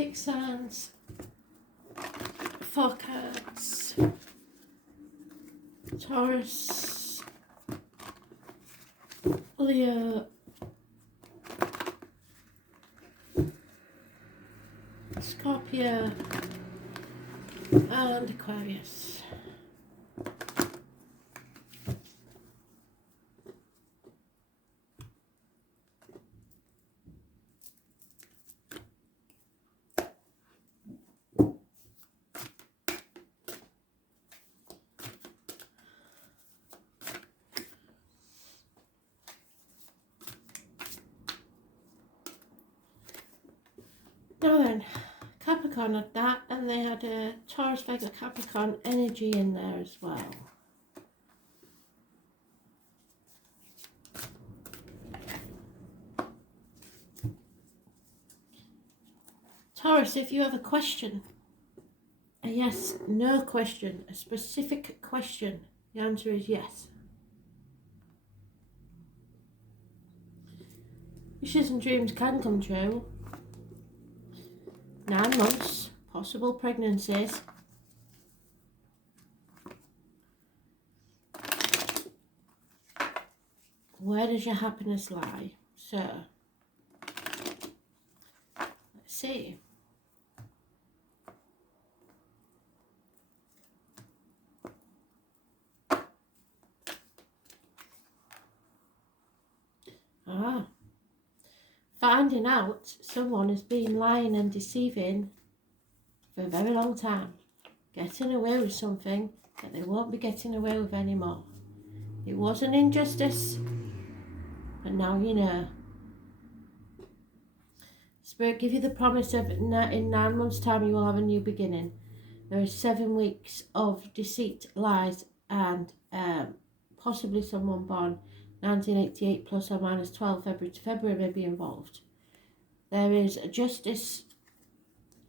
zodiac signs, 4 cards. Taurus, Leo, Scorpio, and Aquarius. Now then, Capricorn had that, and they had a Taurus, Vega, Capricorn energy in there as well. Taurus, if you have a question, a yes, no question, a specific question, the answer is yes. Wishes and dreams can come true. 9 months, possible pregnancies. Where does your happiness lie? So, let's see. Finding out someone has been lying and deceiving for a very long time, getting away with something that they won't be getting away with anymore. It was an injustice, but now you know. Spirit give you the promise of in 9 months' time you will have a new beginning. There is 7 weeks of deceit, lies, and possibly someone born 1988 plus or minus 12 February to February may be involved. There is a justice,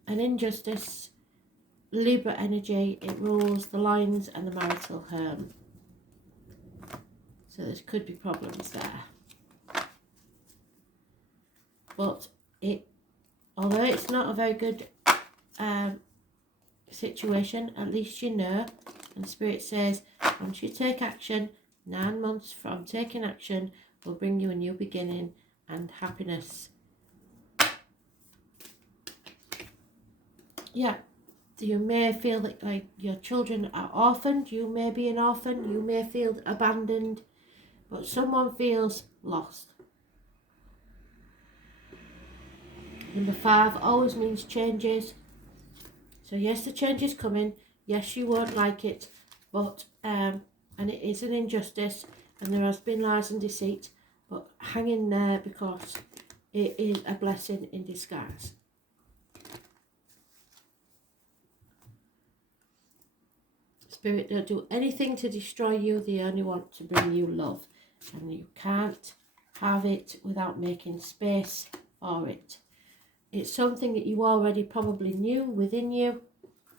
an injustice, Libra energy. It rules the lines and the marital home. So there could be problems there. But although it's not a very good situation, at least you know. And Spirit says, once you take action, 9 months from taking action will bring you a new beginning and happiness. Yeah, you may feel that like your children are orphaned, you may be an orphan, you may feel abandoned, but someone feels lost. Number 5 always means changes. So yes, the change is coming. Yes, you won't like it, but and it is an injustice, and there has been lies and deceit, but hang in there because it is a blessing in disguise. Spirit don't do anything to destroy you, they only want to bring you love, and you can't have it without making space for it. It's something that you already probably knew within you,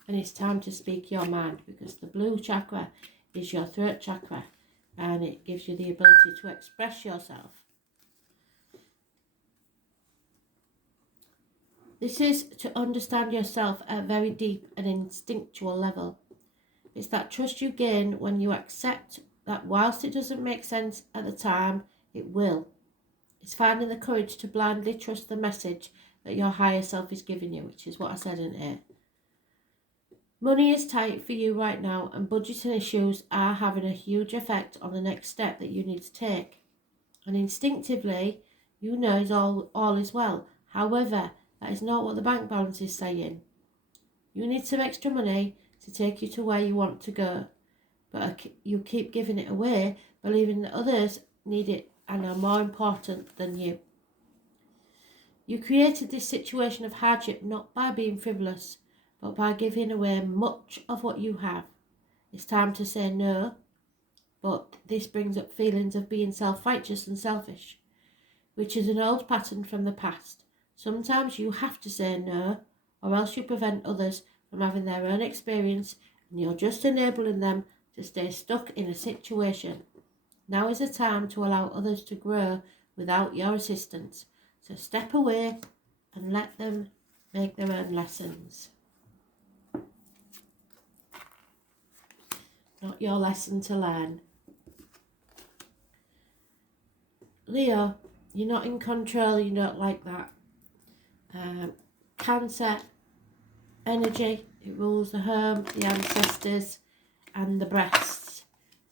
and it's time to speak your mind, because the blue chakra is your throat chakra, and it gives you the ability to express yourself. This is to understand yourself at a very deep and instinctual level. It's that trust you gain when you accept that whilst it doesn't make sense at the time, it will. It's finding the courage to blindly trust the message that your higher self is giving you, which is what I said in here. Money is tight for you right now, and budgeting issues are having a huge effect on the next step that you need to take. And instinctively, you know all is well. However, that is not what the bank balance is saying. You need some extra money to take you to where you want to go, but you keep giving it away, believing that others need it and are more important than you. You created this situation of hardship not by being frivolous, but by giving away much of what you have. It's time to say no, but this brings up feelings of being self-righteous and selfish, which is an old pattern from the past. Sometimes you have to say no, or else you prevent others from having their own experience, and you're just enabling them to stay stuck in a situation. Now is the time to allow others to grow without your assistance. So step away and let them make their own lessons. Not your lesson to learn. Leo, you're not in control, you don't like that. Cancer energy, it rules the home, the ancestors and the breasts.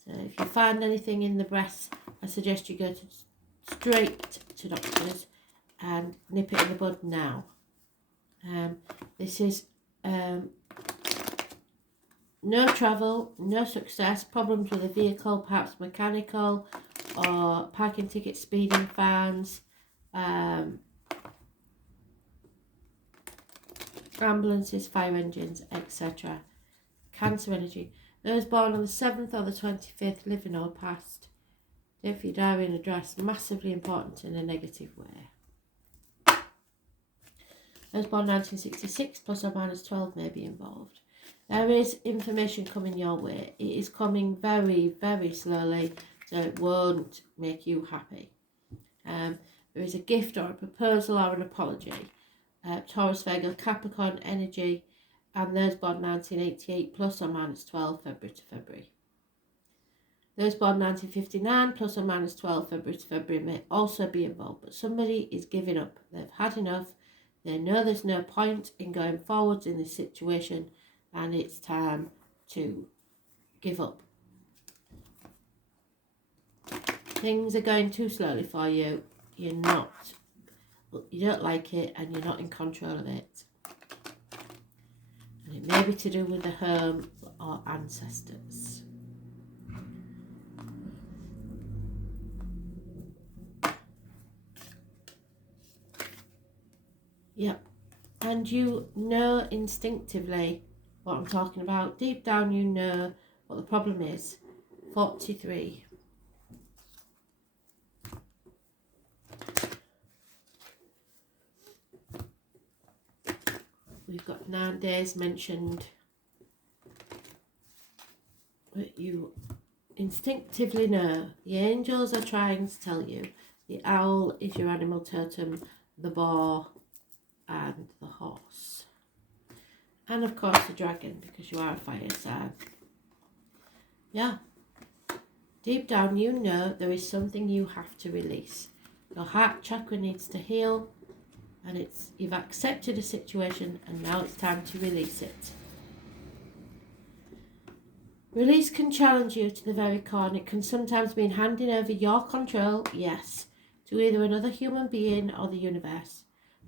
So if you find anything in the breasts, I suggest you go straight to doctors and nip it in the bud now. This is no travel, no success, problems with a vehicle, perhaps mechanical, or parking tickets, speeding fines, ambulances, fire engines, etc. Cancer energy. Those born on the 7th or the 25th, living or past. If your diary and address, massively important in a negative way. Those born 1966, plus or minus 12 may be involved. There is information coming your way. It is coming very, very slowly, so it won't make you happy. There is a gift or a proposal or an apology. Taurus, Virgo, Capricorn energy, and those born 1988, plus or minus 12, February to February. Those born 1959, plus or minus 12, February to February, may also be involved, but somebody is giving up. They've had enough. They know there's no point in going forwards in this situation, and it's time to give up. Things are going too slowly for you. You don't like it, and you're not in control of it. And it may be to do with the home or ancestors. Yep. And you know instinctively what I'm talking about. Deep down you know what the problem is. 43. We've got 9 days mentioned. But you instinctively know. The angels are trying to tell you. The owl is your animal totem. The boar and the horse. And of course the dragon, because you are a fire sign. Yeah. Deep down you know there is something you have to release. Your heart chakra needs to heal, and you've accepted a situation and now it's time to release it. Release can challenge you to the very core, and it can sometimes mean handing over your control, yes, to either another human being or the universe.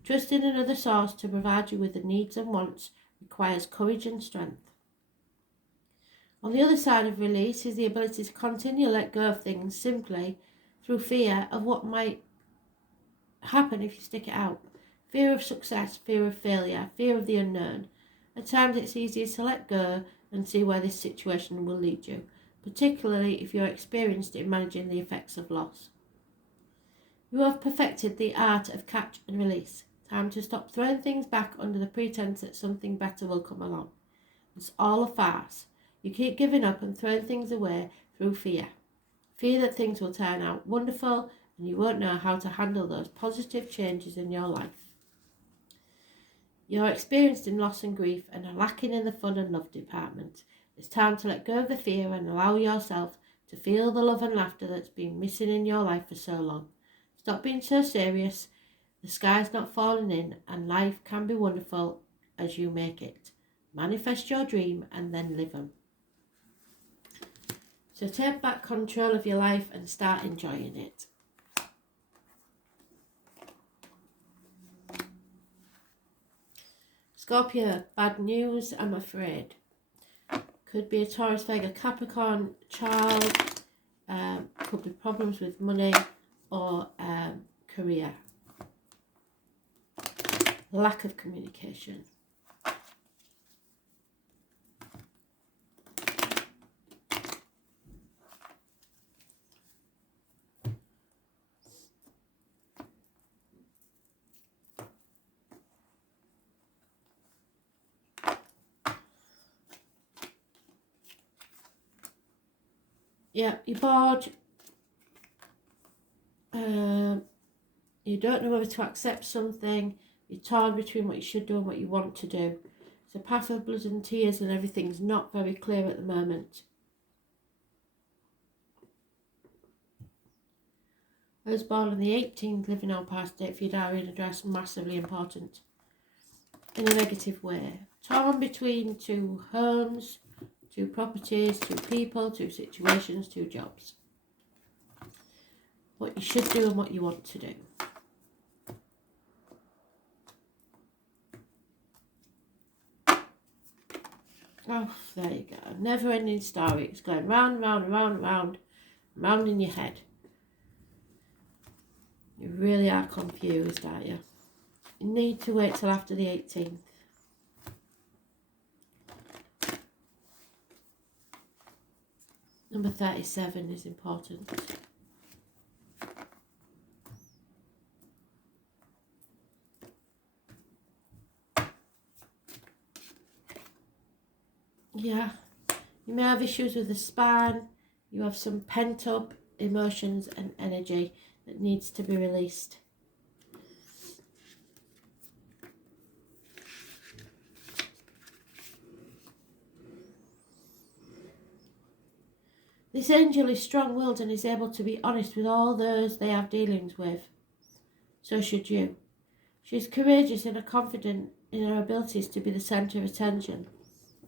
Trusting another source to provide you with the needs and wants requires courage and strength. On the other side of release is the ability to continue to let go of things simply through fear of what might happen if you stick it out. Fear of success, fear of failure, fear of the unknown. At times it's easier to let go and see where this situation will lead you, particularly if you're experienced in managing the effects of loss. You have perfected the art of catch and release. Time to stop throwing things back under the pretense that something better will come along. It's all a farce. You keep giving up and throwing things away through fear. Fear that things will turn out wonderful and you won't know how to handle those positive changes in your life. You're experienced in loss and grief and are lacking in the fun and love department. It's time to let go of the fear and allow yourself to feel the love and laughter that's been missing in your life for so long. Stop being so serious. The sky's not falling in and life can be wonderful as you make it. Manifest your dream and then live them. So take back control of your life and start enjoying it. Scorpio, bad news, I'm afraid. Could be a Taurus, Virgo, Capricorn child. Could be problems with money or career. Lack of communication. Yeah, you're bored. You don't know whether to accept something. You're torn between what you should do and what you want to do. It's a path of blood and tears and everything's not very clear at the moment. I was born on the 18th, living on past date for your diary and address, massively important. In a negative way. Torn between two homes, two properties, two people, two situations, two jobs. What you should do and what you want to do. Oh, there you go. Never ending story. It's going round, round, round, round, round in your head. You really are confused, aren't you? You need to wait till after the 18th. Number 37 is important. Yeah, you may have issues with the spine. You have some pent up emotions and energy that needs to be released. This angel is strong-willed and is able to be honest with all those they have dealings with. So should you. She is courageous and confident in her abilities to be the centre of attention.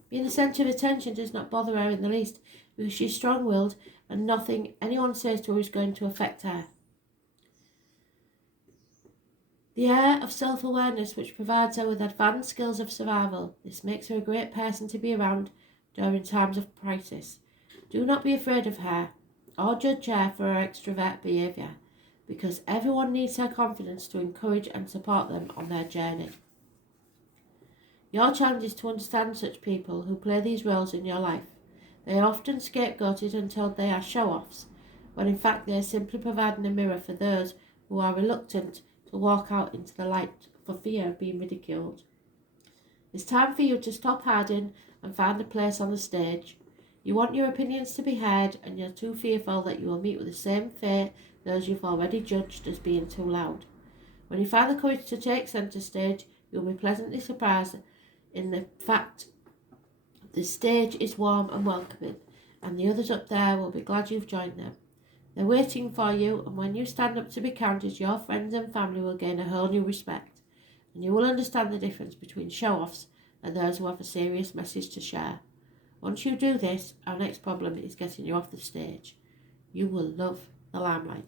Being the centre of attention does not bother her in the least, because she is strong-willed and nothing anyone says to her is going to affect her. The air of self-awareness which provides her with advanced skills of survival. This makes her a great person to be around during times of crisis. Do not be afraid of her or judge her for her extrovert behaviour, because everyone needs her confidence to encourage and support them on their journey. Your challenge is to understand such people who play these roles in your life. They are often scapegoated and told they are show-offs, when in fact they are simply providing a mirror for those who are reluctant to walk out into the light for fear of being ridiculed. It's time for you to stop hiding and find a place on the stage. You want your opinions to be heard, and you're too fearful that you will meet with the same fate those you've already judged as being too loud. When you find the courage to take centre stage, you'll be pleasantly surprised in the fact the stage is warm and welcoming, and the others up there will be glad you've joined them. They're waiting for you, and when you stand up to be counted, your friends and family will gain a whole new respect, and you will understand the difference between show-offs and those who have a serious message to share. Once you do this, our next problem is getting you off the stage. You will love the limelight.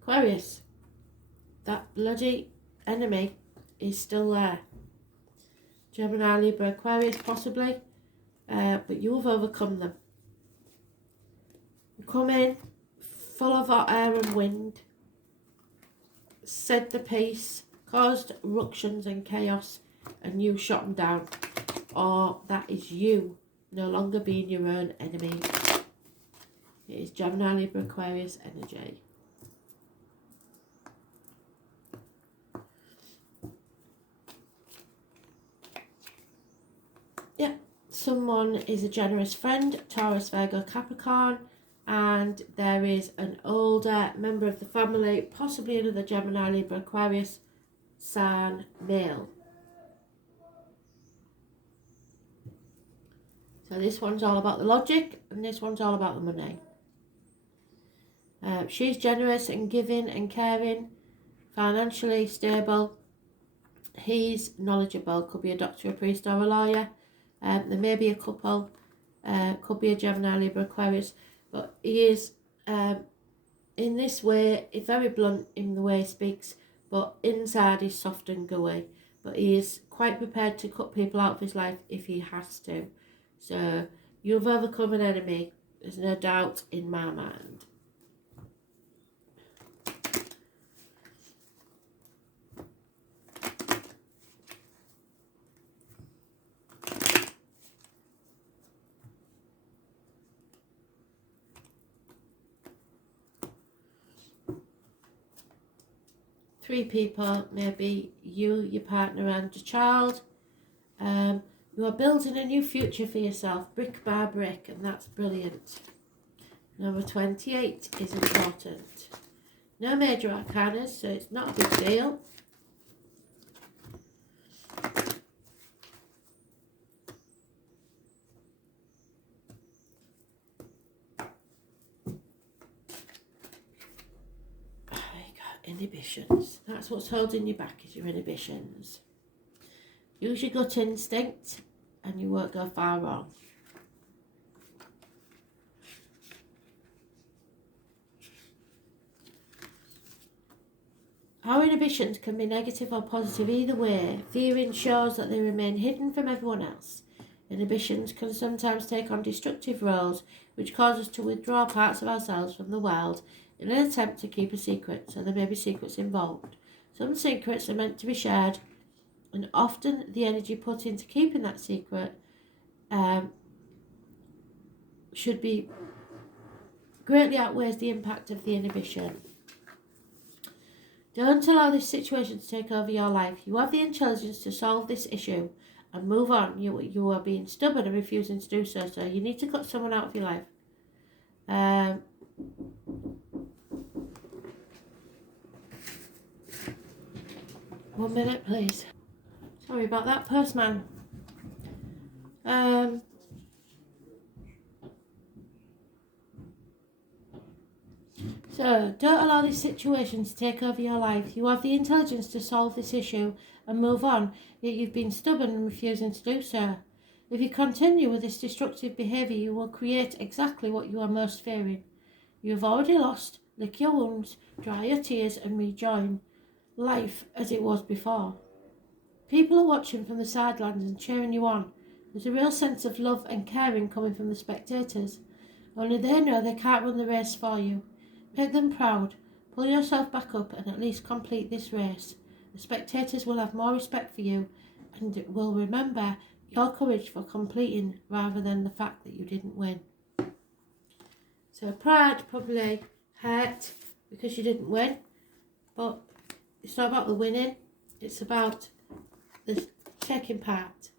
Aquarius, that bloody enemy is still there. Gemini, Libra, Aquarius possibly, but you have overcome them. You come in full of hot air and wind, said the peace, caused ructions and chaos, and you shot them down. Or that is you no longer being your own enemy. It is Gemini, Libra, Aquarius energy. Yeah, someone is a generous friend, Taurus, Virgo, Capricorn, and there is an older member of the family, possibly another Gemini, Libra, Aquarius, sign, male. So this one's all about the logic, and this one's all about the money. She's generous and giving and caring, financially stable. He's knowledgeable, could be a doctor, a priest, or a lawyer. There may be a couple, could be a Gemini, Libra, Aquarius, but he is, in this way, he's very blunt in the way he speaks, but inside he's soft and gooey. But he is quite prepared to cut people out of his life if he has to. So you've overcome an enemy, there's no doubt in my mind. Three people, maybe you, your partner and your child. You are building a new future for yourself, brick by brick, and that's brilliant. Number 28 is important. No major arcana, so it's not a big deal. Inhibitions. That's what's holding you back, is your inhibitions. Use your gut instinct and you won't go far wrong. Our inhibitions can be negative or positive either way. Fear ensures that they remain hidden from everyone else. Inhibitions can sometimes take on destructive roles, which cause us to withdraw parts of ourselves from the world in an attempt to keep a secret, so there may be secrets involved. Some secrets are meant to be shared, and often the energy put into keeping that secret should be greatly outweighs the impact of the inhibition. Don't allow this situation to take over your life. You have the intelligence to solve this issue and move on. You are being stubborn and refusing to do so, so you need to cut someone out of your life. 1 minute, please. Sorry about that, postman. So, don't allow this situation to take over your life. You have the intelligence to solve this issue and move on, yet you've been stubborn and refusing to do so. If you continue with this destructive behaviour, you will create exactly what you are most fearing. You have already lost. Lick your wounds, dry your tears and rejoin life as it was before. People are watching from the sidelines and cheering you on. There's a real sense of love and caring coming from the spectators. Only they know they can't run the race for you. Make them proud. Pull yourself back up and at least complete this race. The spectators will have more respect for you and will remember your courage for completing rather than the fact that you didn't win. So pride probably hurt because you didn't win, but it's not about the winning, it's about the taking part.